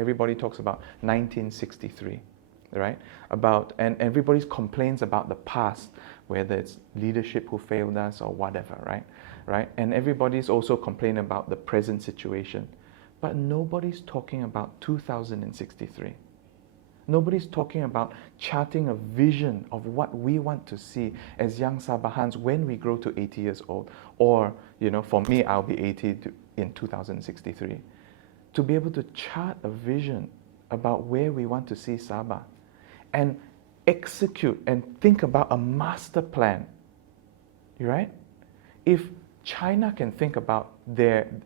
Everybody talks about 1963, right? And everybody complains about the past, whether it's leadership who failed us or whatever, right? And everybody's also complaining about the present situation. But nobody's talking about 2063. Nobody's talking about charting a vision of what we want to see as young Sabahans when we grow to 80 years old. Or, for me, I'll be 80 in 2063. To be able to chart a vision about where we want to see Sabah and execute and think about a master plan, right? If China can think about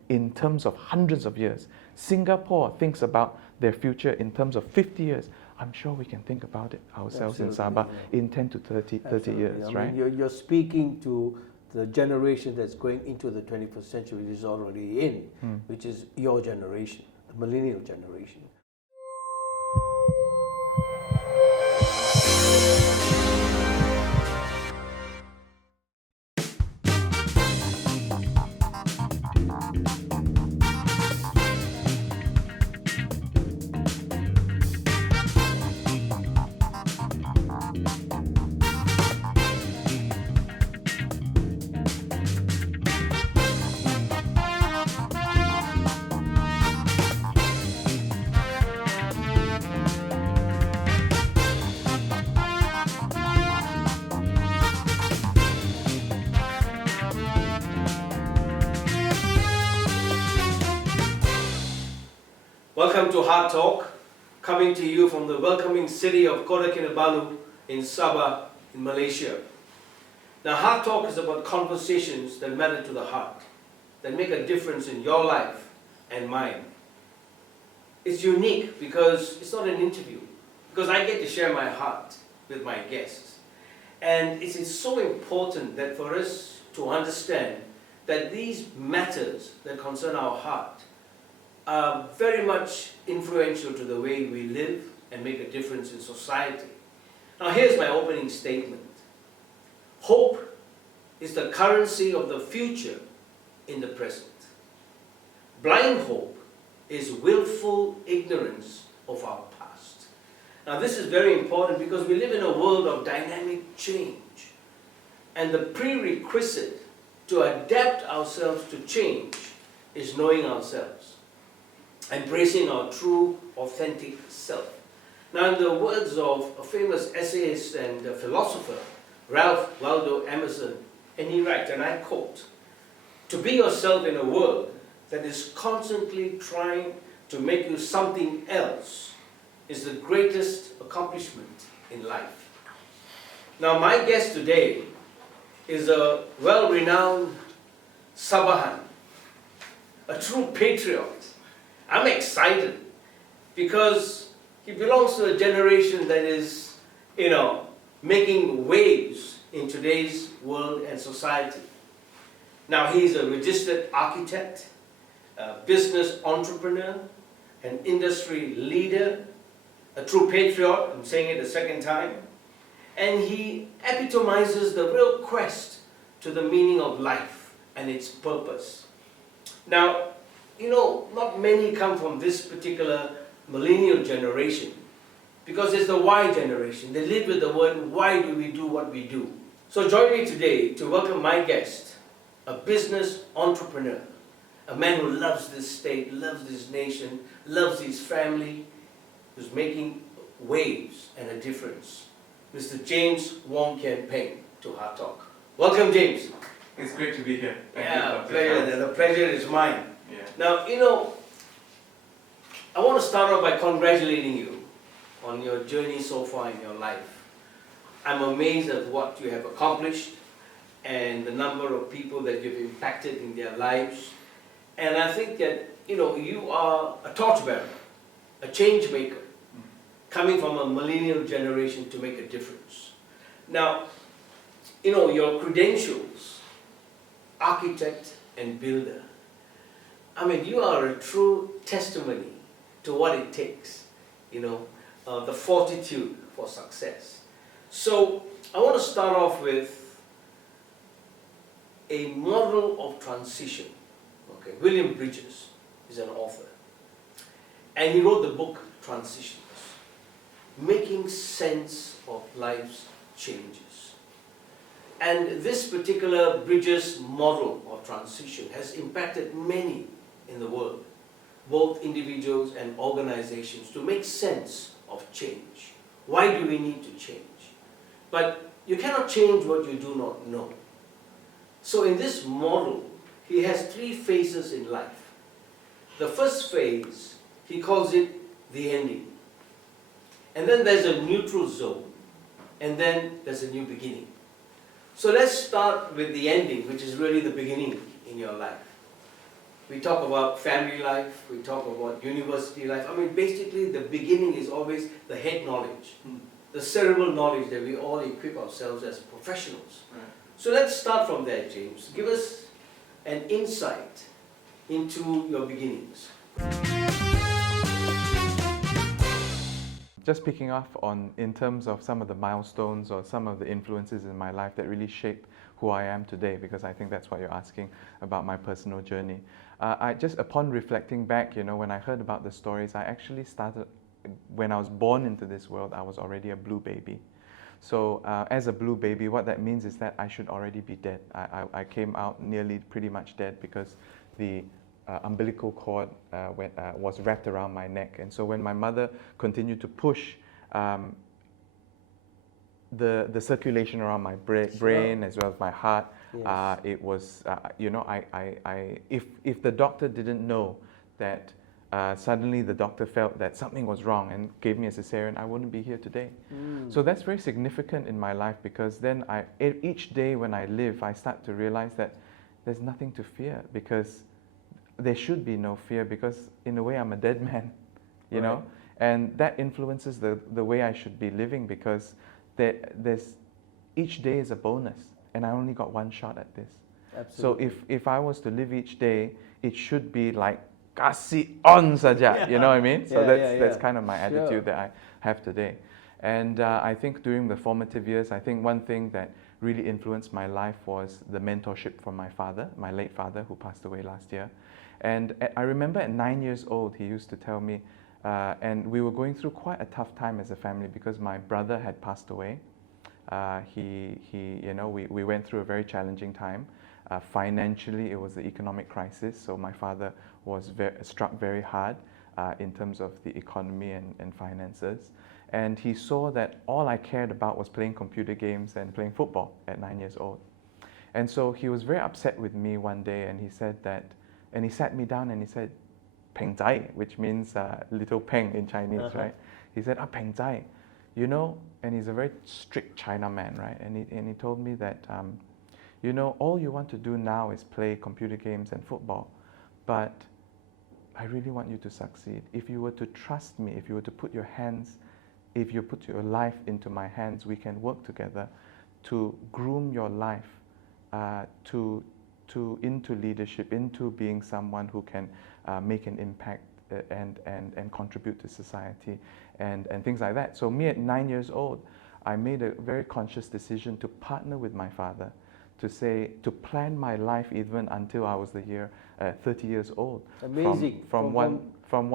in terms of hundreds of years, Singapore thinks about their future in terms of 50 years, I'm sure we can think about it ourselves in Sabah in 10 to 30 years, right? You're speaking to the generation that's going into the 21st century, which is already in, which is your generation, the millennial generation. Welcome to HEARTtalk, coming to you from the welcoming city of Kota Kinabalu in Sabah, in Malaysia. Now, HEARTtalk is about conversations that matter to the heart, that make a difference in your life and mine. It's unique because it's not an interview, because I get to share my heart with my guests. And it is so important that for us to understand that these matters that concern our heart are very much influential to the way we live and make a difference in society. Now here's my opening statement. Hope is the currency of the future in the present. Blind hope is willful ignorance of our past. Now this is very important because we live in a world of dynamic change. And the prerequisite to adapt ourselves to change is knowing ourselves, embracing our true, authentic self. Now, in the words of a famous essayist and philosopher, Ralph Waldo Emerson, and he writes, and I quote, "To be yourself in a world that is constantly trying to make you something else is the greatest accomplishment in life." Now, my guest today is a well-renowned Sabahan, a true patriot. I'm excited because he belongs to a generation that is, making waves in today's world and society. Now, he's a registered architect, a business entrepreneur, an industry leader, a true patriot, I'm saying it a second time, and he epitomizes the real quest to the meaning of life and its purpose. Now, not many come from this particular millennial generation because it's the Y generation. They live with the word, why do we do what we do? So join me today to welcome my guest, a business entrepreneur, a man who loves this state, loves this nation, loves his family, who's making waves and a difference. Mr. James Wong Peng to HEARTtalk. Welcome, James. It's great to be here. Thank you, pleasure. The pleasure is mine. Yeah. Now, I want to start off by congratulating you on your journey so far in your life. I'm amazed at what you have accomplished and the number of people that you've impacted in their lives. And I think that, you are a torchbearer, a change maker, coming from a millennial generation to make a difference. Now, your credentials, architect and builder, you are a true testimony to what it takes, the fortitude for success. So I want to start off with a model of transition. Okay, William Bridges is an author. And he wrote the book Transitions, making sense of life's changes. And this particular Bridges model of transition has impacted many in the world, both individuals and organizations, to make sense of change. Why do we need to change? But you cannot change what you do not know. So in this model, he has 3 phases in life. The first phase, he calls it the ending. And then there's a neutral zone. And then there's a new beginning. So let's start with the ending, which is really the beginning in your life. We talk about family life, we talk about university life. I mean, basically the beginning is always the head knowledge, the cerebral knowledge that we all equip ourselves as professionals. Right. So let's start from there, James. Give us an insight into your beginnings. Just picking off on in terms of some of the milestones or some of the influences in my life that really shaped who I am today, because I think that's what you're asking about my personal journey. I just, upon reflecting back, when I heard about the stories, I actually started, when I was born into this world, I was already a blue baby. So as a blue baby, what that means is that I should already be dead. I came out nearly pretty much dead because the umbilical cord was wrapped around my neck. And so when my mother continued to push the circulation around my brain as well as my heart, Yes. it was, if the doctor didn't know that suddenly the doctor felt that something was wrong and gave me a cesarean, I wouldn't be here today. So that's very significant in my life, because then each day when I live, I start to realize that there's nothing to fear, because there should be no fear, because in a way I'm a dead man, you know, and that influences the way I should be living, because there's each day is a bonus, and I only got one shot at this. Absolutely. So if I was to live each day, it should be like kasih on saja, you know what I mean? So that's kind of my attitude that I have today. And I think during the formative years, I think one thing that really influenced my life was the mentorship from my father, my late father, who passed away last year. And I remember at 9 years old, he used to tell me, and we were going through quite a tough time as a family because my brother had passed away. We went through a very challenging time. Financially, it was the economic crisis, so my father was struck very hard in terms of the economy and finances. And he saw that all I cared about was playing computer games and playing football at 9 years old. And so he was very upset with me one day, and he said that, and he sat me down and he said, Peng Zai, which means little Peng in Chinese, right? He said, Peng Zai, and he's a very strict Chinaman, right? And he told me that, all you want to do now is play computer games and football, but I really want you to succeed. If you were to trust me, if you were to put your life into my hands, we can work together to groom your life into leadership, into being someone who can make an impact and contribute to society and things like that. So me at 9 years old, I made a very conscious decision to partner with my father, to plan my life even until I was 30 years old. Amazing. From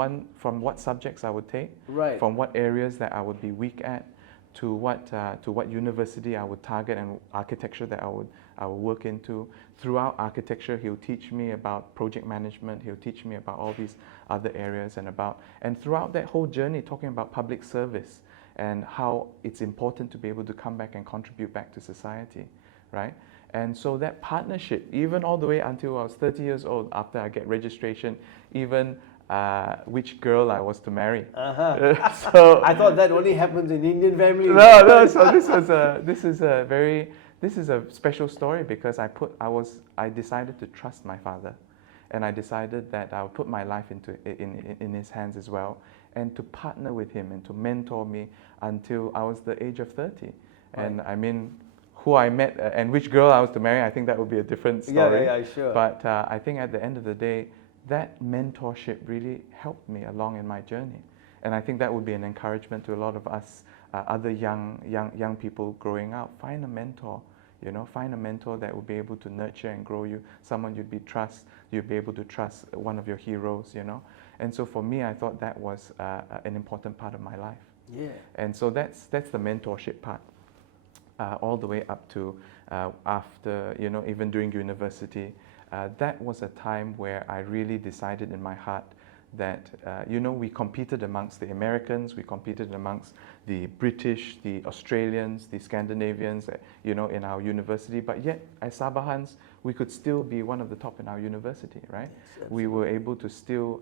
what subjects I would take, from what areas that I would be weak at, to what university I would target and architecture that I would work into. Throughout architecture, he'll teach me about project management, he'll teach me about all these other areas and throughout that whole journey, talking about public service and how it's important to be able to come back and contribute back to society, right? And so that partnership, even all the way until I was 30 years old, after I get registration, even which girl I was to marry. So I thought that only happens in Indian families. No. So this is a special story because I decided to trust my father, and I decided that I would put my life in his hands as well, and to partner with him and to mentor me until I was the age of 30. And I mean, who I met and which girl I was to marry, I think that would be a different story. Yeah, sure. But I think at the end of the day, that mentorship really helped me along in my journey. And I think that would be an encouragement to a lot of us, other young people growing up. Find a mentor, find a mentor that will be able to nurture and grow you, someone you'd be able to trust, one of your heroes, And so for me, I thought that was an important part of my life. Yeah. And so that's the mentorship part, all the way up to after, even during university. That was a time where I really decided in my heart that, we competed amongst the Americans, we competed amongst the British, the Australians, the Scandinavians, in our university. But yet, as Sabahans, we could still be one of the top in our university, right? Yes, we were able to still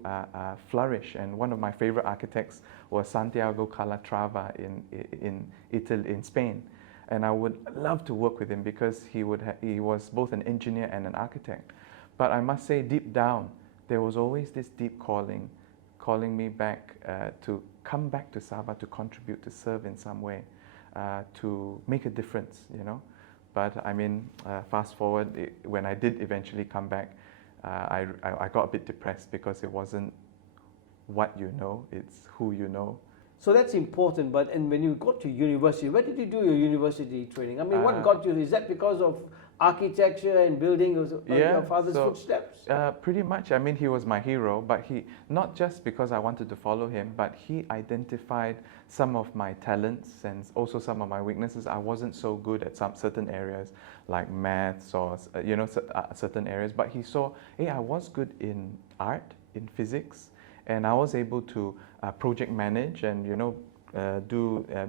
flourish. And one of my favorite architects was Santiago Calatrava in Italy, in Spain. And I would love to work with him because he was both an engineer and an architect. But I must say, deep down, there was always this deep calling me back to come back to Sabah, to contribute, to serve in some way, to make a difference, But I mean, fast forward, when I did eventually come back, I got a bit depressed because it wasn't what you know, it's who you know. So that's important, and when you got to university, where did you do your university training? I mean, what got you? Is that because of architecture and building your father's footsteps? Pretty much. I mean, he was my hero, but not just because I wanted to follow him, but he identified some of my talents and also some of my weaknesses. I wasn't so good at some certain areas like maths or, certain areas, but he saw, hey, I was good in art, in physics, and I was able to project manage and,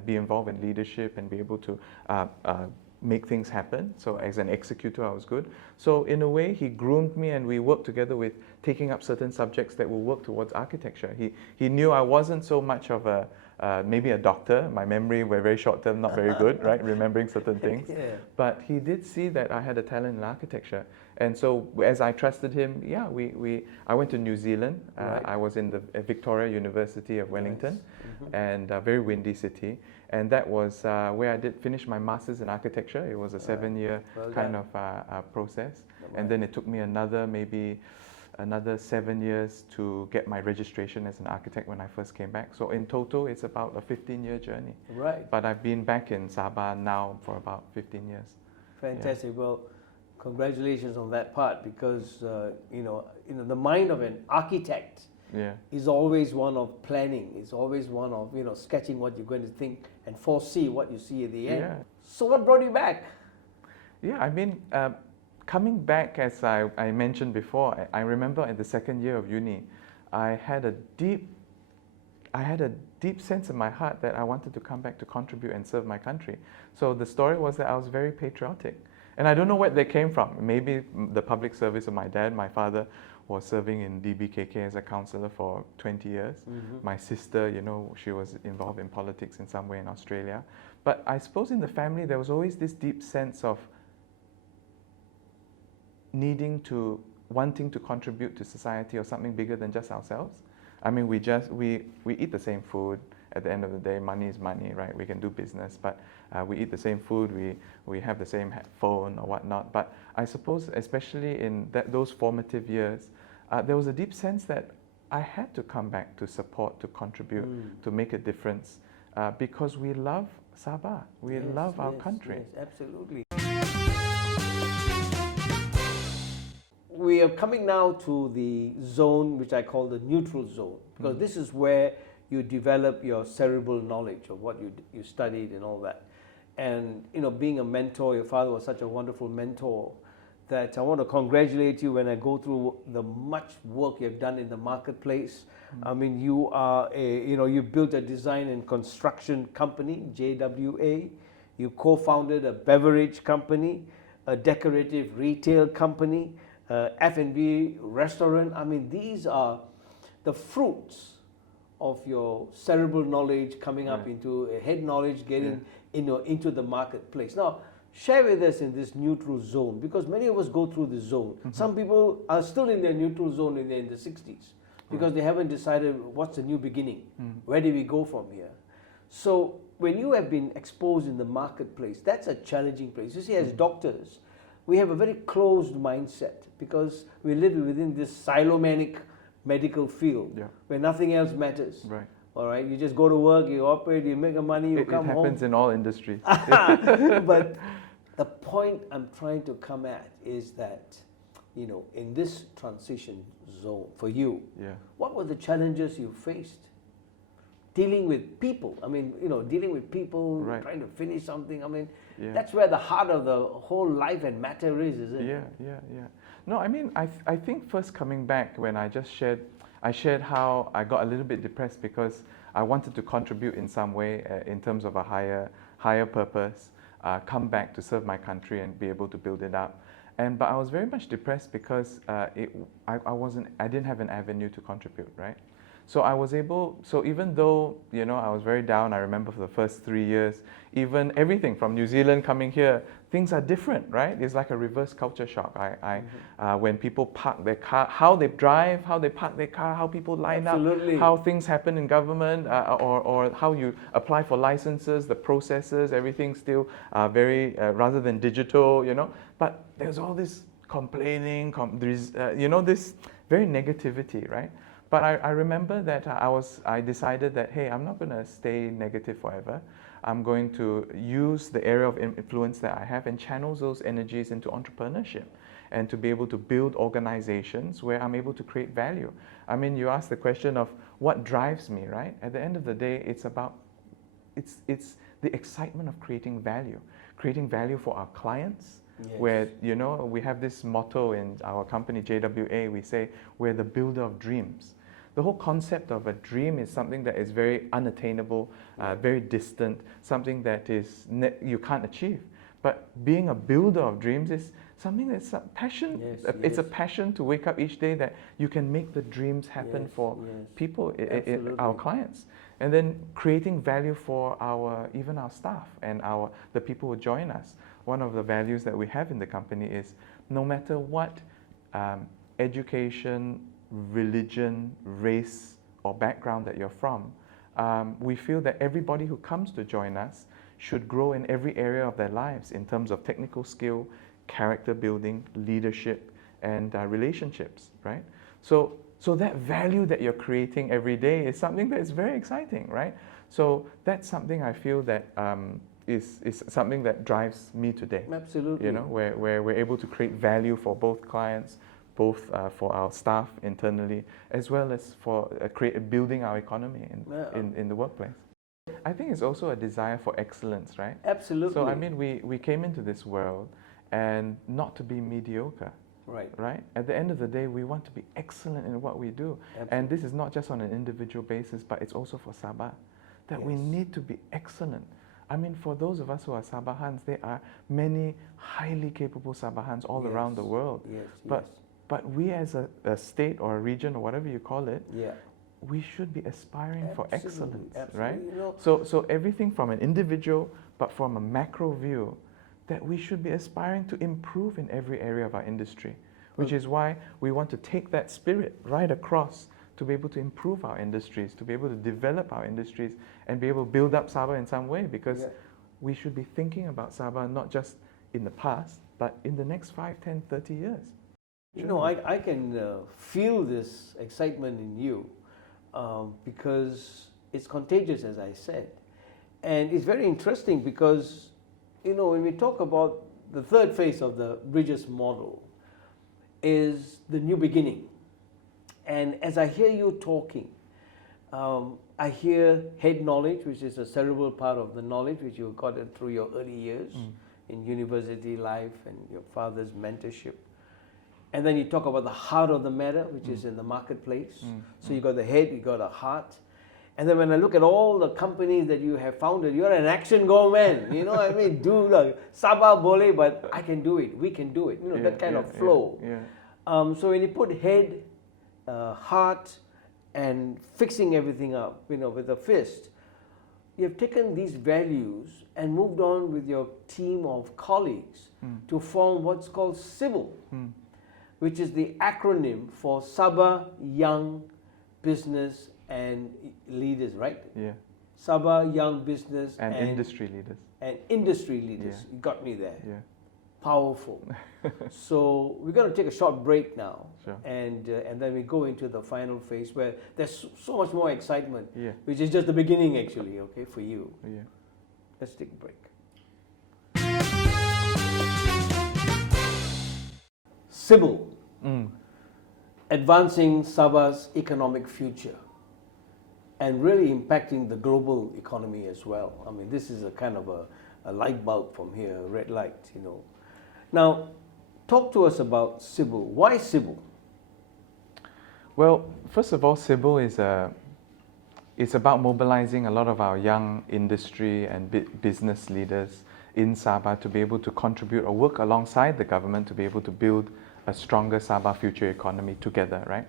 be involved in leadership and be able to make things happen. So as an executor, I was good. So in a way, he groomed me, and we worked together with taking up certain subjects that will work towards architecture. He knew I wasn't so much of maybe a doctor. My memory were very short term, not very good, right? Remembering certain things. Yeah. But he did see that I had a talent in architecture. And so as I trusted him, I went to New Zealand. Right. I was in the Victoria University of Wellington, Nice. Mm-hmm. and a very windy city. And that was where I did finish my master's in architecture. It was a 7-year kind of process. Right. And then it took me another 7 years to get my registration as an architect when I first came back. So in total, it's about a 15-year journey. Right. But I've been back in Sabah now for about 15 years. Fantastic. Yeah. Well, congratulations on that part, because the mind of an architect is always one of planning. It's always one of sketching what you're going to think and foresee what you see at the end. Yeah. So what brought you back? Yeah, I mean, coming back, as I mentioned before, I remember in the second year of uni, I had a deep sense in my heart that I wanted to come back to contribute and serve my country. So the story was that I was very patriotic. And I don't know where they came from. Maybe the public service of my dad. My father was serving in DBKK as a councillor for 20 years. Mm-hmm. My sister, she was involved in politics in some way in Australia. But I suppose in the family, there was always this deep sense of wanting to contribute to society or something bigger than just ourselves. I mean, we eat the same food. At the end of the day, money is money, right? We can do business, but we eat the same food, we have the same phone or whatnot. But I suppose, especially in those formative years, there was a deep sense that I had to come back to support, to contribute, to make a difference, because we love Sabah, we love our country. Yes, absolutely. We are coming now to the zone which I call the neutral zone, because this is where you develop your cerebral knowledge of what you studied and all that. And being a mentor, your father was such a wonderful mentor that I want to congratulate you when I go through the much work you've done in the marketplace. I mean, you are you built a design and construction company, JWA. You co-founded a beverage company, a decorative retail company, F&B restaurant. I mean, these are the fruits of your cerebral knowledge coming up into head knowledge, getting into the marketplace. Now, share with us in this neutral zone, because many of us go through this zone. Mm-hmm. Some people are still in their neutral zone in the 60s because they haven't decided what's the new beginning. Where do we go from here? So when you have been exposed in the marketplace, that's a challenging place. You see, as doctors, we have a very closed mindset because we live within this silomanic medical field where nothing else matters. Right. All right, you just go to work, you operate, you make money, you come home. It happens in all industries. But the point I'm trying to come at is that, in this transition zone for you, Yeah. what were the challenges you faced? Dealing with people. I mean, dealing with people, Right. trying to finish something. I mean, Yeah. that's where the heart of the whole life and matter is, isn't it? Yeah. No, I mean, I think first coming back when I shared how I got a little bit depressed because I wanted to contribute in some way in terms of a higher purpose, come back to serve my country and be able to build it up. But I was very much depressed because I didn't have an avenue to contribute, right? So even though, I was very down, I remember for the first 3 years, even everything from New Zealand coming here, things are different, right? It's like a reverse culture shock. When people park their car, how they drive, how they park their car, how people line Absolutely. up, how things happen in government, or how you apply for licenses, the processes, everything's still very, rather than digital, But there's all this complaining, this very negativity, right? But I remember that I decided that, hey, I'm not going to stay negative forever. I'm going to use the area of influence that I have and channel those energies into entrepreneurship and to be able to build organizations where I'm able to create value. I mean, you asked the question of what drives me, right? At the end of the day, it's the excitement of creating value for our clients. Yes. Where, we have this motto in our company, JWA, we say, we're the builder of dreams. The whole concept of a dream is something that is very unattainable, very distant, something that you can't achieve. But being a builder of dreams is something that's a passion. Yes, It's a passion to wake up each day that you can make the dreams happen for people, our clients. And then creating value for even our staff and the people who join us. One of the values that we have in the company is no matter what education, religion, race, or background that you're from, we feel that everybody who comes to join us should grow in every area of their lives in terms of technical skill, character building, leadership, and relationships, right? So that value that you're creating every day is something that is very exciting, right? So that's something I feel that is something that drives me today. Absolutely. Where we're able to create value for both clients, both for our staff internally, as well as for building our economy in the workplace. I think it's also a desire for excellence, right? Absolutely. So I mean, we came into this world and not to be mediocre. Right? At the end of the day, we want to be excellent in what we do. Absolutely. And this is not just on an individual basis, but it's also for Sabah. That we need to be excellent. I mean, for those of us who are Sabahans, there are many highly capable Sabahans all around the world. But we as a state or a region or whatever you call it, we should be aspiring for excellence, right? So everything from an individual, but from a macro view, that we should be aspiring to improve in every area of our industry, which is why we want to take that spirit right across to be able to improve our industries, to be able to develop our industries and be able to build up Sabah in some way, because we should be thinking about Sabah not just in the past, but in the next 5, 10, 30 years. I can feel this excitement in you because it's contagious, as I said. And it's very interesting because, when we talk about the third phase of the Bridges model is the new beginning. And as I hear you talking, I hear head knowledge, which is a cerebral part of the knowledge which you got through your early years in university life and your father's mentorship. And then you talk about the heart of the matter, which is in the marketplace. So you got the head, you got a heart. And then when I look at all the companies that you have founded, you're an action go man. You know what I mean? Do like Sabah boleh, but I can do it. We can do it. That kind of flow. So when you put head, heart, and fixing everything up, with a fist, you've taken these values and moved on with your team of colleagues to form what's called SYBIL, which is the acronym for Sabah Young Business and Leaders, right? Yeah. Sabah Young Business and Industry Leaders. And Industry Leaders. Yeah. You got me there. Yeah. Powerful. So we're going to take a short break now, Sure. and then we go into the final phase where there's so much more excitement, which is just the beginning actually, okay, for you. Yeah. Let's take a break. SYBIL, advancing Sabah's economic future and really impacting the global economy as well. I mean, this is a kind of a light bulb from here, a red light, you know. Now, talk to us about SYBIL. Why SYBIL? Well, first of all, SYBIL it's about mobilizing a lot of our young industry and business leaders in Sabah to be able to contribute or work alongside the government to be able to build a stronger Sabah future economy together, right?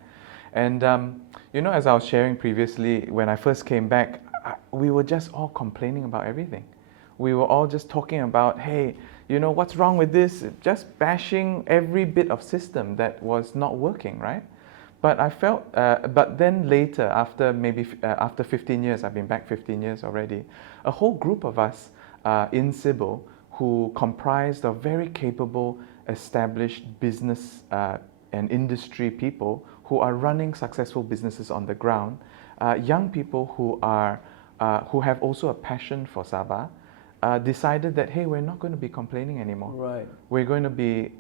And you know, as I was sharing previously, when I first came back, we were just all complaining about everything. We were all just talking about, hey, you know, what's wrong with this? Just bashing every bit of system that was not working, right? But I felt, but then later, after maybe after 15 years, I've been back 15 years already, a whole group of us in SYBIL who comprised of very capable, established business and industry people who are running successful businesses on the ground, young people who have also a passion for Sabah, decided that, hey, we're not going to be complaining anymore. Right. We're going to be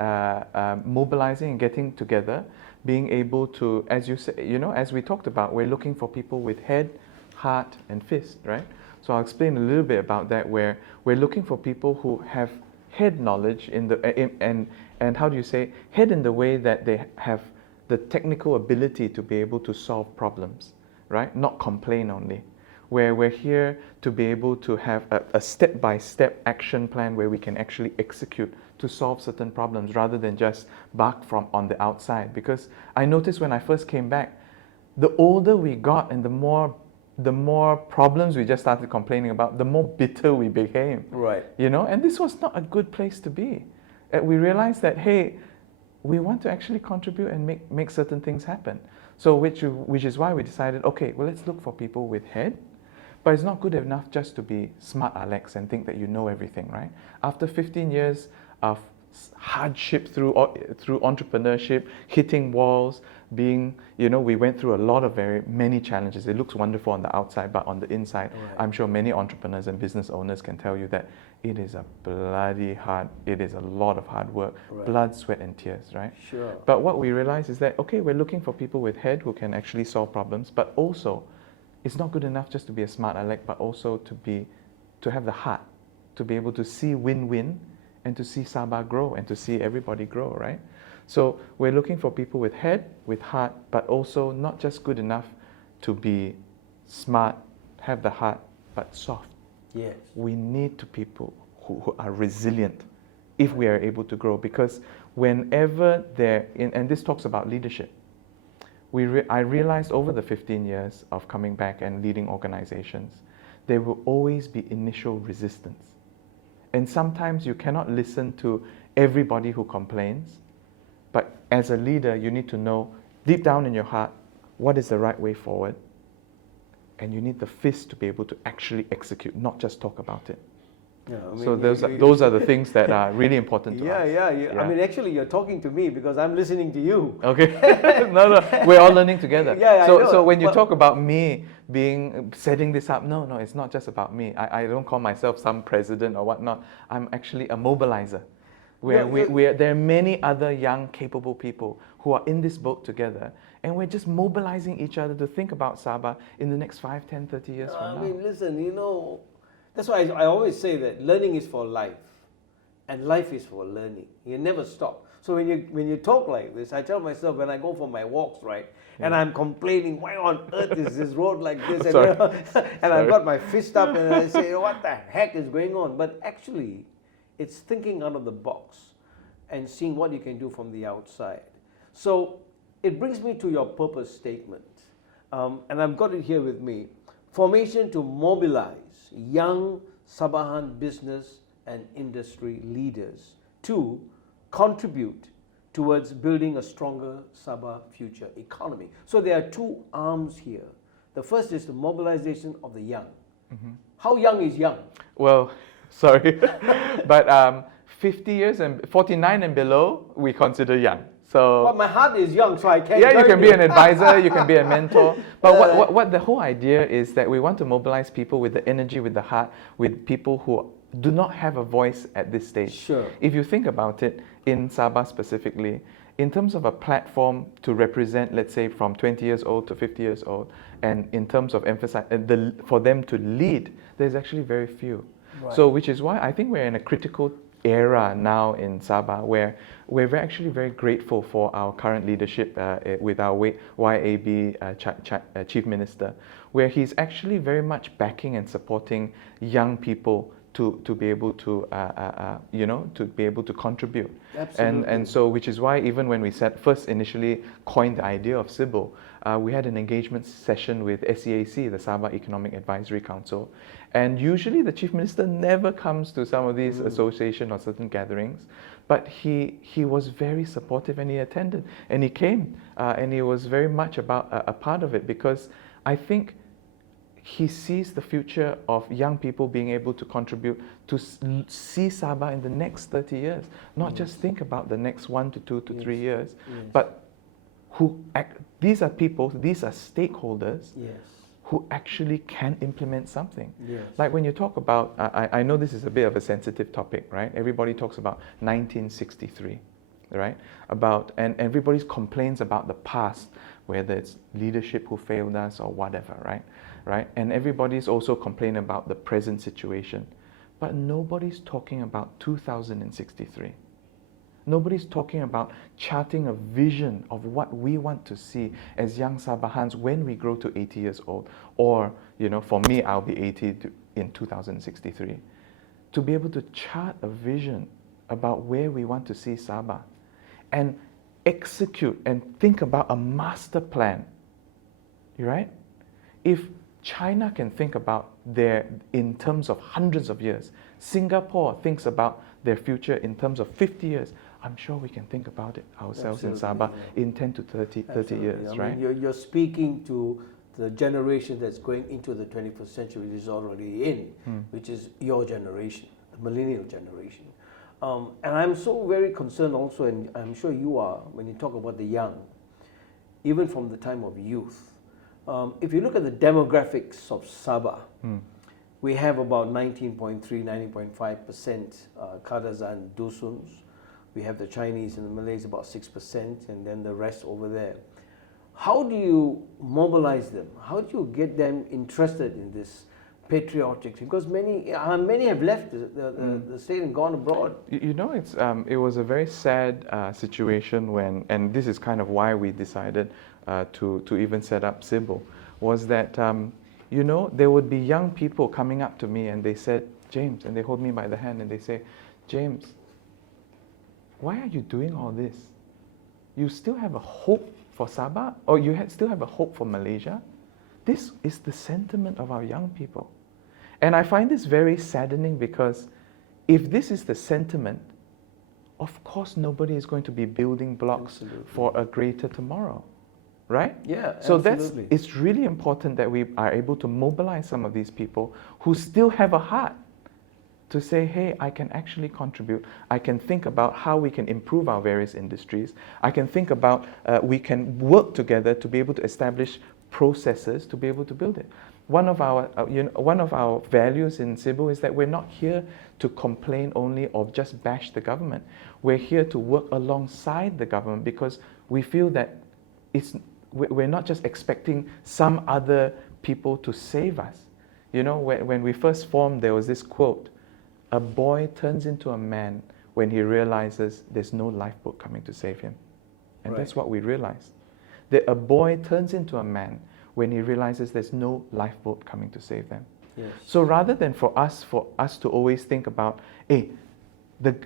mobilizing and getting together, being able to, as you say, you know, as we talked about, we're looking for people with head, heart, and fist, right? So I'll explain a little bit about that, where we're looking for people who have head knowledge and how do you say, head in the way that they have the technical ability to be able to solve problems, right? Not complain only. Where we're here to be able to have a step-by-step action plan where we can actually execute to solve certain problems rather than just bark from on the outside. Because I noticed when I first came back, the older we got and the more problems we just started complaining about, the more bitter we became. Right. You know, and this was not a good place to be. We realized that, hey, we want to actually contribute and make certain things happen. So which is why we decided, okay, well, let's look for people with head. But it's not good enough just to be smart Alex and think that you know everything, right? After 15 years of hardship through entrepreneurship, hitting walls, being, you know, we went through a lot of many challenges. It looks wonderful on the outside, but on the inside, right. I'm sure many entrepreneurs and business owners can tell you that it is a lot of hard work, right. blood, sweat, and tears, right? Sure. But what we realized is that, okay, we're looking for people with head who can actually solve problems, but also, it's not good enough just to be a smart aleck, but also to have the heart, to be able to see win-win and to see Sabah grow and to see everybody grow, right? So we're looking for people with head, with heart, but also not just good enough to be smart, have the heart, but soft. Yes. We need people who are resilient if we are able to grow, because whenever and this talks about leadership, I realized over the 15 years of coming back and leading organizations, there will always be initial resistance. And sometimes you cannot listen to everybody who complains, but as a leader, you need to know deep down in your heart what is the right way forward, and you need the fist to be able to actually execute, not just talk about it. Yeah, I mean, so those are the things that are really important to us. Yeah. I mean, actually, you're talking to me because I'm listening to you. Okay. No, we're all learning together. Yeah, so when you talk about me setting this up, no, it's not just about me. I don't call myself some president or whatnot. I'm actually a mobilizer. There are many other young, capable people who are in this boat together, and we're just mobilizing each other to think about Sabah in the next 5, 10, 30 years from now. I mean, listen, you know, that's why I always say that learning is for life, and life is for learning. You never stop. So when you talk like this, I tell myself when I go for my walks, right, and I'm complaining, why on earth is this road like this? And I've got my fist up and I say, what the heck is going on? But actually, it's thinking out of the box and seeing what you can do from the outside. So it brings me to your purpose statement, and I've got it here with me. Formation to mobilize young Sabahan business and industry leaders to contribute towards building a stronger Sabah future economy. So there are two arms here. The first is the mobilization of the young. Mm-hmm. How young is young? Well, sorry, but 50 years and 49 and below, we consider young. So, but my heart is young, so I can't. Yeah, you can be an advisor, you can be a mentor. But what the whole idea is that we want to mobilize people with the energy, with the heart, with people who do not have a voice at this stage. Sure. If you think about it, in Sabah specifically, in terms of a platform to represent, let's say, from 20 years old to 50 years old, and in terms of emphasize for them to lead, there's actually very few. Right. So, which is why I think we're in a critical era now in Sabah, where we're actually very grateful for our current leadership with our YAB Chief Minister, where he's actually very much backing and supporting young people to be able to to be able to contribute. Absolutely. And so, which is why even when we first initially coined the idea of SYBIL, we had an engagement session with SEAC, the Sabah Economic Advisory Council, and usually the Chief Minister never comes to some of these association or certain gatherings, but he was very supportive, and he attended, and he came, and he was very much about a part of it, because I think he sees the future of young people being able to contribute to see Sabah in the next 30 years. Not just think about the next 1 to 2 to 3 years, but these are people, these are stakeholders who actually can implement something. Like when you talk about, I know this is a bit of a sensitive topic, right? Everybody talks about 1963, right? And everybody complains about the past, whether it's leadership who failed us or whatever, right? And everybody's also complaining about the present situation. But nobody's talking about 2063. Nobody's talking about charting a vision of what we want to see as young Sabahans when we grow to 80 years old. Or, for me, I'll be 80 in 2063. To be able to chart a vision about where we want to see Sabah and execute and think about a master plan, right? If China can think about in terms of hundreds of years, Singapore thinks about their future in terms of 50 years, I'm sure we can think about it ourselves in Sabah in 10 to 30 years, right? You're speaking to the generation that's going into the 21st century, which is already in, which is your generation, the millennial generation. And I'm so very concerned also, and I'm sure you are, when you talk about the young, even from the time of youth. If you look at the demographics of Sabah, we have about 19.3, 19.5% Kadazan Dusuns. We have the Chinese and the Malays about 6%, and then the rest over there. How do you mobilize them? How do you get them interested in this patriotic? Because many have left the state and gone abroad. It was a very sad situation when, and this is kind of why we decided to even set up SYBIL, was that there would be young people coming up to me and they said, James, and they hold me by the hand and they say, James, why are you doing all this? You still have a hope for Sabah, or you still have a hope for Malaysia? This is the sentiment of our young people. And I find this very saddening, because if this is the sentiment, of course nobody is going to be building blocks for a greater tomorrow, right? Yeah, so absolutely. It's really important that we are able to mobilize some of these people who still have a heart to say, hey, I can actually contribute. I can think about how we can improve our various industries. I can think about we can work together to be able to establish processes to be able to build it. One of our values in SYBIL is that we're not here to complain only or just bash the government. We're here to work alongside the government, because we feel that we're not just expecting some other people to save us. When we first formed, there was this quote, a boy turns into a man when he realizes there's no lifeboat coming to save him. And that's what we realized. That a boy turns into a man when he realizes there's no lifeboat coming to save them. Yes. So rather than for us to always think about, hey,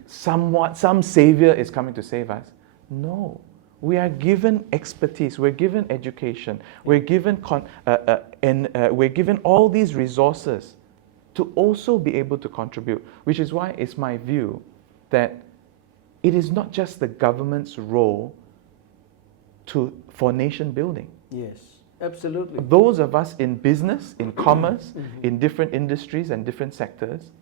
some savior is coming to save us. No. We are given expertise, we're given education, we're given we're given all these resources to also be able to contribute, which is why it's my view that it is not just the government's role for nation building. Yes, absolutely. Those of us in business, in commerce, in different industries and different sectors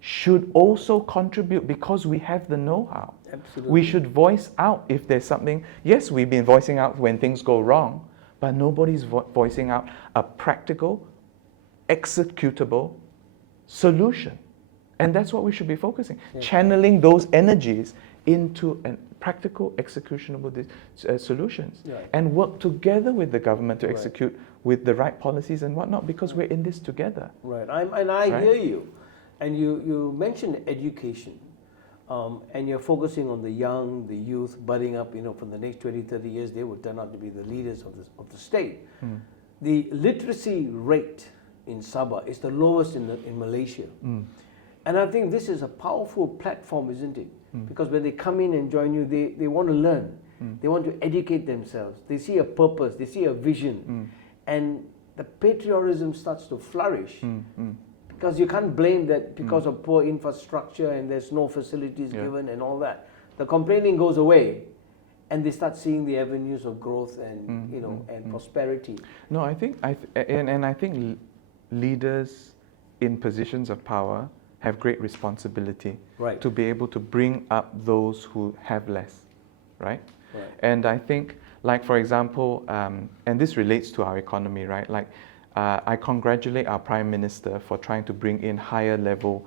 should also contribute, because we have the know-how. Absolutely. We should voice out if there's something. Yes, we've been voicing out when things go wrong, but nobody's voicing out a practical, executable solution. And that's what we should be focusing. Channeling those energies into practical executionable solutions, Right. and work together with the government to Right. execute with the right policies and whatnot, because we're in this together. Right, I Right? hear you. And you mentioned education, and you're focusing on the young, the youth budding up, for the next 20, 30 years, they will turn out to be the leaders of the state. The literacy rate in Sabah is the lowest in Malaysia. And I think this is a powerful platform, isn't it? Because when they come in and join you, they want to learn. They want to educate themselves. They see a purpose, they see a vision. And the patriotism starts to flourish. Because you can't blame that because of poor infrastructure and there's no facilities given and all that. The complaining goes away, and they start seeing the avenues of growth and and prosperity. No, I think I think leaders in positions of power have great responsibility Right. to be able to bring up those who have less, right? Right. And I think, like for example, and this relates to our economy, right? Like, I congratulate our Prime Minister for trying to bring in higher level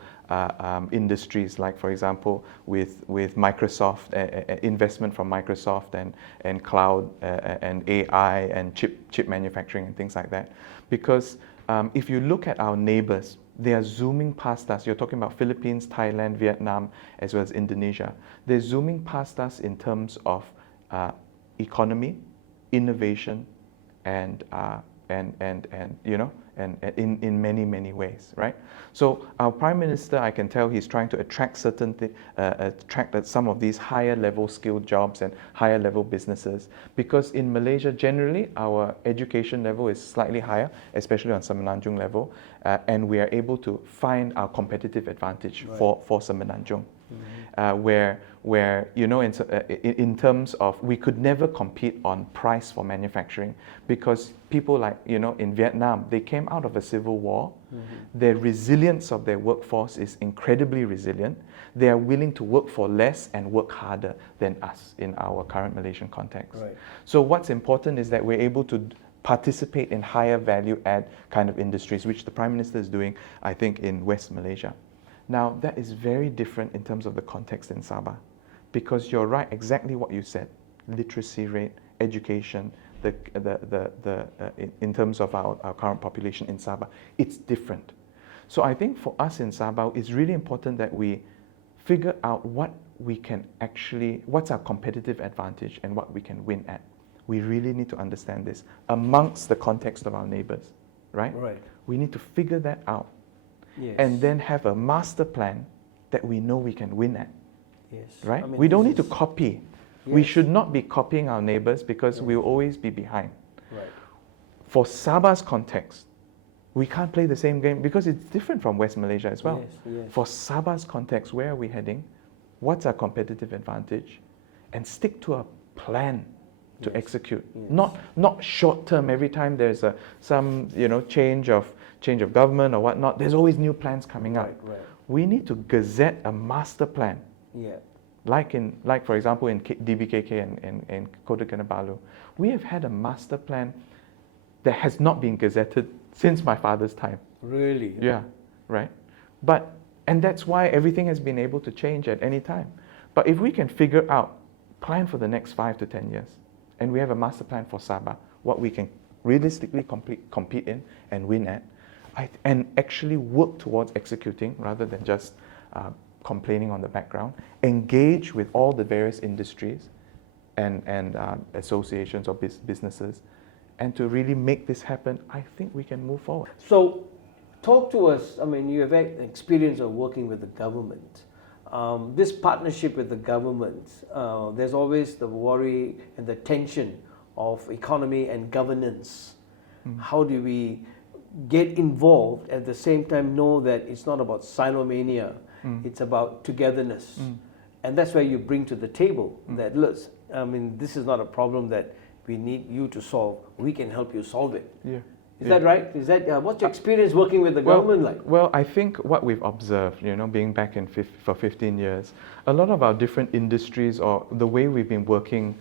industries, like for example, with Microsoft, investment from Microsoft and cloud and AI and chip manufacturing and things like that. Because if you look at our neighbors, they are zooming past us. You're talking about Philippines, Thailand, Vietnam, as well as Indonesia. They're zooming past us in terms of economy, innovation, and in many ways, right? So our Prime Minister, I can tell he's trying to attract attract some of these higher level skilled jobs and higher level businesses, because in Malaysia generally our education level is slightly higher, especially on Semenanjung level, and we are able to find our competitive advantage for Semenanjung. Where in terms of, we could never compete on price for manufacturing, because people like in Vietnam, they came out of a civil war. Their resilience of their workforce is incredibly resilient. They are willing to work for less and work harder than us in our current Malaysian context. Right. So what's important is that we're able to participate in higher value add kind of industries, which the Prime Minister is doing, I think, in West Malaysia. Now, that is very different in terms of the context in Sabah, because you're right, exactly what you said. Literacy rate, education, in terms of our current population in Sabah, it's different. So I think for us in Sabah, it's really important that we figure out what's our competitive advantage and what we can win at. We really need to understand this amongst the context of our neighbors, right? Right. We need to figure that out. Yes. And then have a master plan that we know we can win at, Yes. right? I mean, We don't this need to is- copy. We Yes. should not be copying our neighbors, because Yeah. we'll always be behind. Right. For Sabah's context, we can't play the same game because it's different from West Malaysia as well. Yes, yes. For Sabah's context, where are we heading? What's our competitive advantage? And stick to a plan to Yes. execute. Yes. Not short term. Every time there's some change of government or whatnot, there's always new plans coming up. Right. We need to gazette a master plan, Yeah. like for example in DBKK and Kota Kinabalu. We have had a master plan that has not been gazetted since my father's time. Really. Yeah, right. And that's why everything has been able to change at any time. But if we can figure out, plan for the next 5 to 10 years, and we have a master plan for Sabah, what we can realistically compete in and win at, and actually work towards executing rather than just complaining on the background, engage with all the various industries and associations or businesses, and to really make this happen, I think we can move forward. So, talk to us. I mean, you have had experience of working with the government. This partnership with the government, there's always the worry and the tension of economy and governance. How do we get involved at the same time know that it's not about silomania, it's about togetherness? And that's where you bring to the table that, look, I mean, this is not a problem that we need you to solve. We can help you solve it. Yeah. Is that right? Is that what's your experience working with the government like? Well, I think what we've observed, being back for 15 years, a lot of our different industries or the way we've been working,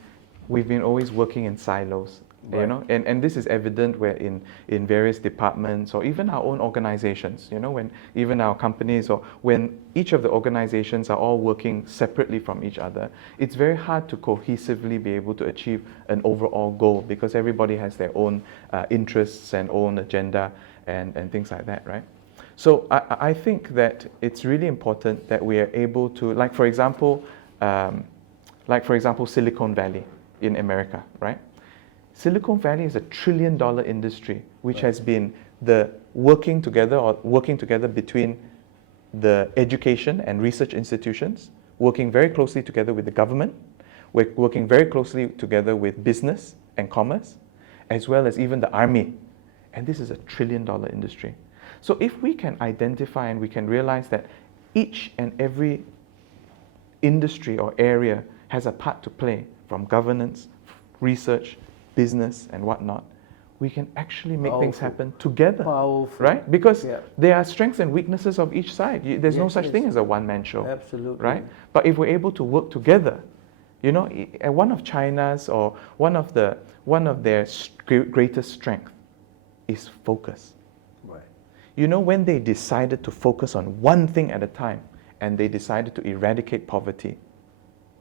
we've been always working in silos. You know, and this is evident where in various departments or even our own organizations, you know, when even our companies or when each of the organizations are all working separately from each other, it's very hard to cohesively be able to achieve an overall goal because everybody has their own interests and own agenda and things like that, right? So I think that it's really important that we are able to, like for example, Silicon Valley in America, right? Silicon Valley is $1 trillion industry, which has been the working together between the education and research institutions, working very closely together with the government, working very closely together with business and commerce, as well as even the army. And this is $1 trillion industry. So if we can identify and we can realize that each and every industry or area has a part to play from governance, research, business and whatnot, we can actually make things happen together, right? Because there are strengths and weaknesses of each side. There's no such thing as a one-man show, absolutely, right? But if we're able to work together, you know, one of China's or one of their greatest strength is focus. Right. You know, when they decided to focus on one thing at a time and they decided to eradicate poverty,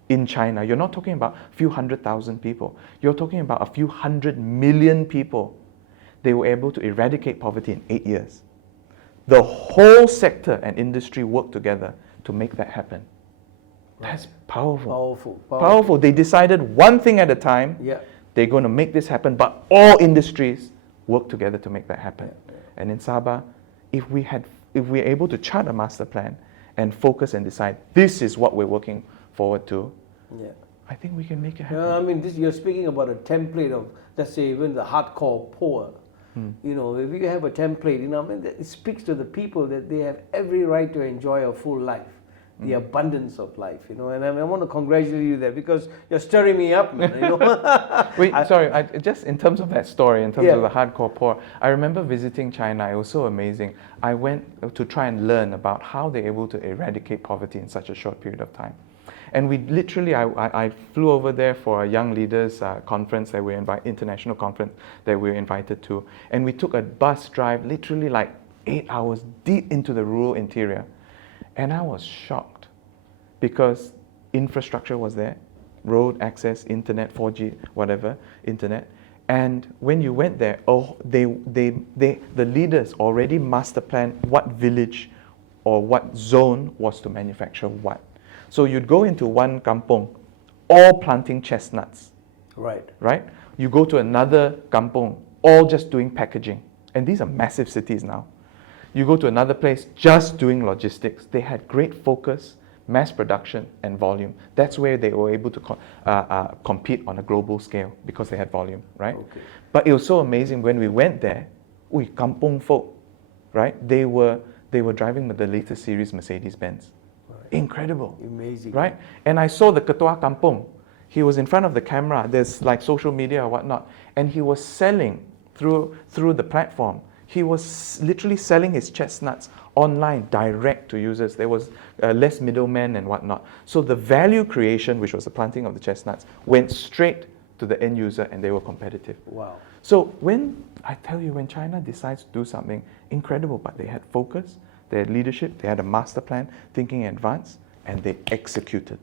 in China, you're not talking about a few 100,000 people. You're talking about a few 100 million people. They were able to eradicate poverty in 8 years. The whole sector and industry worked together to make that happen. That's powerful. Powerful. They decided one thing at a time. Yeah. They're going to make this happen, but all industries work together to make that happen. And in Sabah, if we're able to chart a master plan and focus and decide this is what we're working forward to, I think we can make it happen. I mean, you're speaking about a template of, let's say, even the hardcore poor. You know, if you have a template, you know, I mean, it speaks to the people that they have every right to enjoy a full life, the abundance of life, you know. And I want to congratulate you there because you're stirring me up, man. You know? Wait, just in terms of that story, in terms of the hardcore poor, I remember visiting China. It was so amazing. I went to try and learn about how they're able to eradicate poverty in such a short period of time. And we literally, I flew over there for a young leaders conference that international conference that we were invited to. And we took a bus drive, literally like 8 hours deep into the rural interior. And I was shocked because infrastructure was there, road access, internet, 4G, whatever, internet. And when you went there, the leaders already master planned what village or what zone was to manufacture what. So you'd go into one kampong, all planting chestnuts. Right? You go to another kampong, all just doing packaging. And these are massive cities now. You go to another place, just doing logistics. They had great focus, mass production, and volume. That's where they were able to compete on a global scale because they had volume, right? Okay. But it was so amazing when we went there, kampong folk, right? They were driving the latest series Mercedes-Benz. Incredible. Amazing. Right? And I saw the Ketua Kampung. He was in front of the camera. There's like social media or whatnot. And he was selling through the platform. He was literally selling his chestnuts online, direct to users. There was less middlemen and whatnot. So the value creation, which was the planting of the chestnuts, went straight to the end user and they were competitive. Wow. So when China decides to do something incredible, but they had focus, they had leadership, they had a master plan, thinking in advance, and they executed.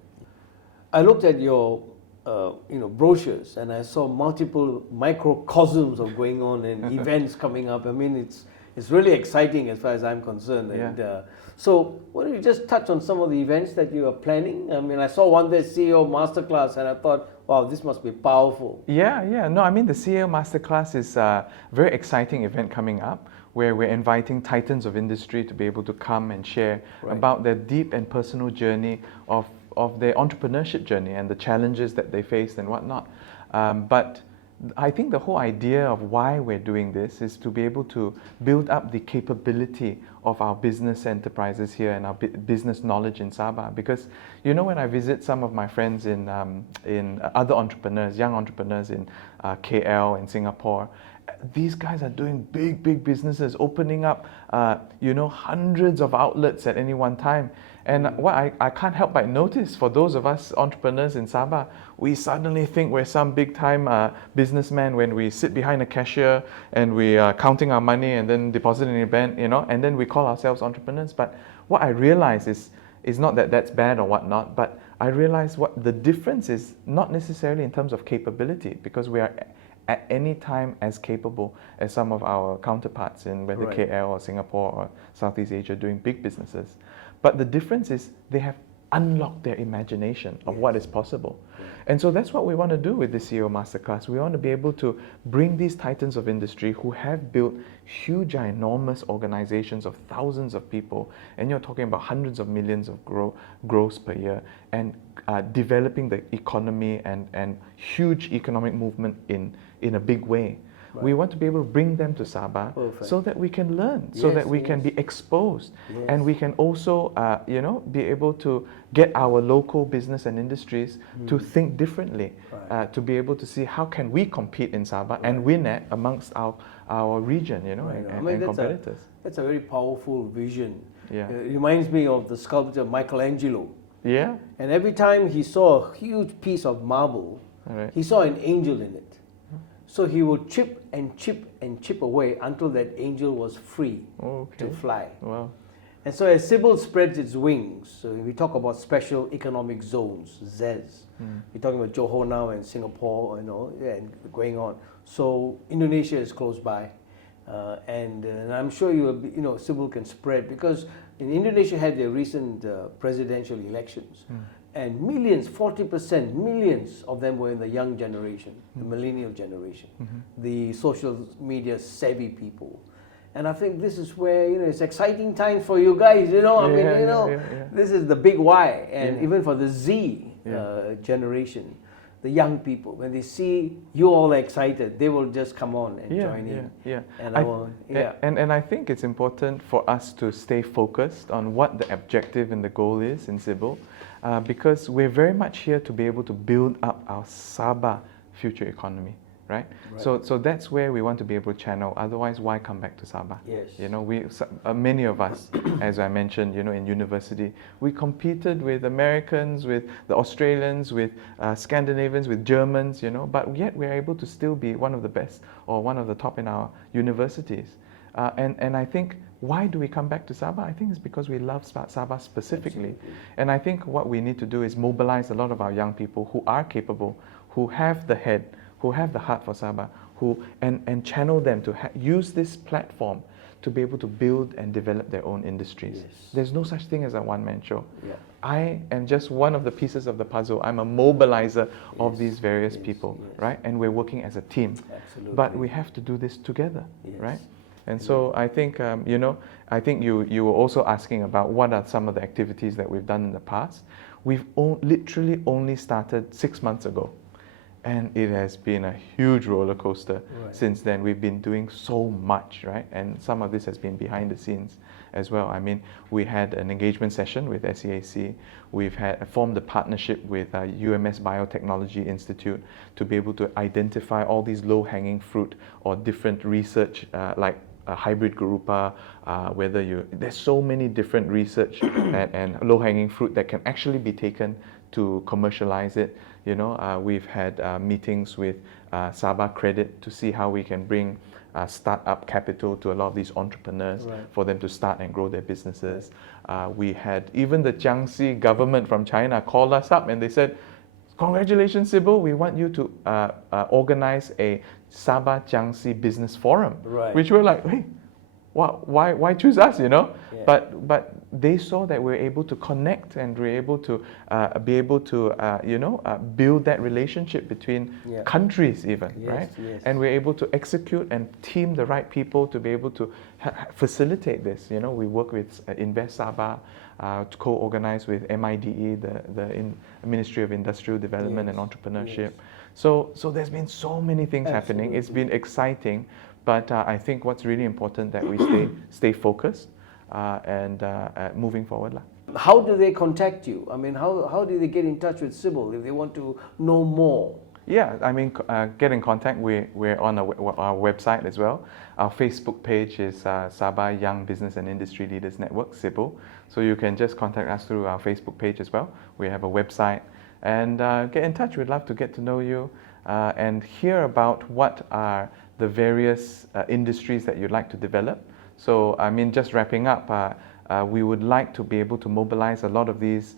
I looked at your brochures and I saw multiple microcosms of going on and events coming up. I mean, it's really exciting as far as I'm concerned. And, so why don't you just touch on some of the events that you are planning? I mean, I saw one there, CEO Masterclass, and I thought, wow, this must be powerful. Yeah. No, I mean, the CEO Masterclass is a very exciting event coming up, where we're inviting titans of industry to be able to come and share about their deep and personal journey of their entrepreneurship journey and the challenges that they faced and whatnot. But I think the whole idea of why we're doing this is to be able to build up the capability of our business enterprises here and our business knowledge in Sabah. Because, you know, when I visit some of my friends in other entrepreneurs, young entrepreneurs in KL and Singapore, these guys are doing big businesses, opening up, hundreds of outlets at any one time. And what I can't help but notice, for those of us entrepreneurs in Sabah, we suddenly think we're some big time businessman when we sit behind a cashier and we are counting our money and then depositing in a bank, and then we call ourselves entrepreneurs. But what I realize is not that that's bad or whatnot, but I realize what the difference is not necessarily in terms of capability, because we are at any time as capable as some of our counterparts in whether KL or Singapore or Southeast Asia doing big businesses. But the difference is they have unlocked their imagination of what is possible. And so that's what we want to do with the CEO Masterclass. We want to be able to bring these titans of industry who have built huge, enormous organizations of thousands of people, and you're talking about hundreds of millions of gross per year, and developing the economy and huge economic movement in a big way. We want to be able to bring them to Sabah so that we can learn, so that we can be exposed, and we can also, be able to get our local business and industries to think differently, to be able to see how can we compete in Sabah and win at amongst our region, and competitors. That's a very powerful vision. Yeah. It reminds me of the sculptor Michelangelo. Yeah. And every time he saw a huge piece of marble, he saw an angel in it. So he would chip and chip and chip away until that angel was free to fly. Wow. And so as SYBIL spreads its wings, so we talk about special economic zones, ZEZ. We're talking about Johor now and Singapore, and going on. So Indonesia is close by, and I'm sure SYBIL can spread, because in Indonesia had their recent presidential elections. And millions, 40%, millions of them were in the young generation, the millennial generation, the social media savvy people. And I think this is where, it's exciting times for you guys, this is the big why. And even for the Z generation, the young people, when they see you all excited, they will just come on and join in. And I think it's important for us to stay focused on what the objective and the goal is in SYBIL. Because we're very much here to be able to build up our Sabah future economy, right? So that's where we want to be able to channel. Otherwise, why come back to Sabah? Many of us, as I mentioned, in university, we competed with Americans, with the Australians, with Scandinavians, with Germans, but yet we're able to still be one of the best or one of the top in our universities. And I think, why do we come back to Sabah? I think it's because we love Sabah specifically. And I think what we need to do is mobilize a lot of our young people who are capable, who have the head, who have the heart for Sabah, and channel them to use this platform to be able to build and develop their own industries. There's no such thing as a one-man show. I am just one of the pieces of the puzzle. I'm a mobilizer of these various people, right? And we're working as a team. But we have to do this together, right? And so I think, I think you were also asking about what are some of the activities that we've done in the past. We've literally only started 6 months ago. And it has been a huge roller coaster since then. We've been doing so much, right? And some of this has been behind the scenes as well. I mean, we had an engagement session with SEAC. We've formed a partnership with UMS Biotechnology Institute to be able to identify all these low-hanging fruit or different research like hybrid garupa, there's so many different research and low-hanging fruit that can actually be taken to commercialize it. We've had meetings with Sabah Credit to see how we can bring start-up capital to a lot of these entrepreneurs for them to start and grow their businesses. We had even the Jiangxi government from China called us up and they said, congratulations, SYBIL, we want you to organize a Sabah Jiangxi Business Forum. Which we're like, hey, why choose us, But they saw that we're able to connect and we're able to build that relationship between countries even, right? And we're able to execute and team the right people to be able to facilitate this. We work with Invest Sabah, to co-organize with MIDE, the Ministry of Industrial Development and Entrepreneurship. So there's been so many things happening. It's been exciting, but I think what's really important that we stay focused and moving forward. How do they contact you? I mean, how do they get in touch with SYBIL if they want to know more? Yeah, I mean, get in contact. We're on our website as well. Our Facebook page is Sabah Young Business and Industry Leaders Network, SYBIL. So you can just contact us through our Facebook page as well. We have a website. And get in touch. We'd love to get to know you and hear about what are the various industries that you'd like to develop. So, I mean, just wrapping up, we would like to be able to mobilize a lot of these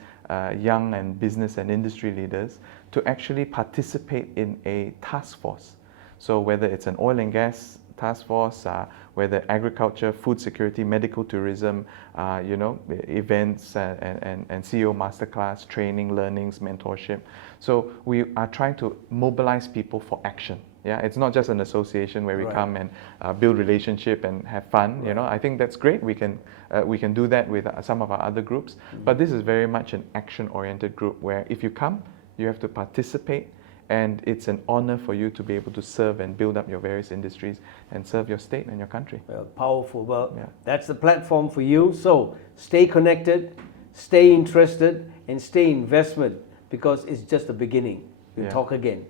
young and business and industry leaders to actually participate in a task force. So whether it's an oil and gas task force, whether agriculture, food security, medical tourism, events and CEO Masterclass, training, learnings, mentorship. So we are trying to mobilize people for action. Yeah, it's not just an association where we come and build relationship and have fun. You know, I think that's great. We can do that with some of our other groups. But this is very much an action-oriented group where if you come, you have to participate, and it's an honor for you to be able to serve and build up your various industries and serve your state and your country. Well, powerful. Well, that's the platform for you. So stay connected, stay interested, and stay investment, because it's just the beginning. We'll talk again.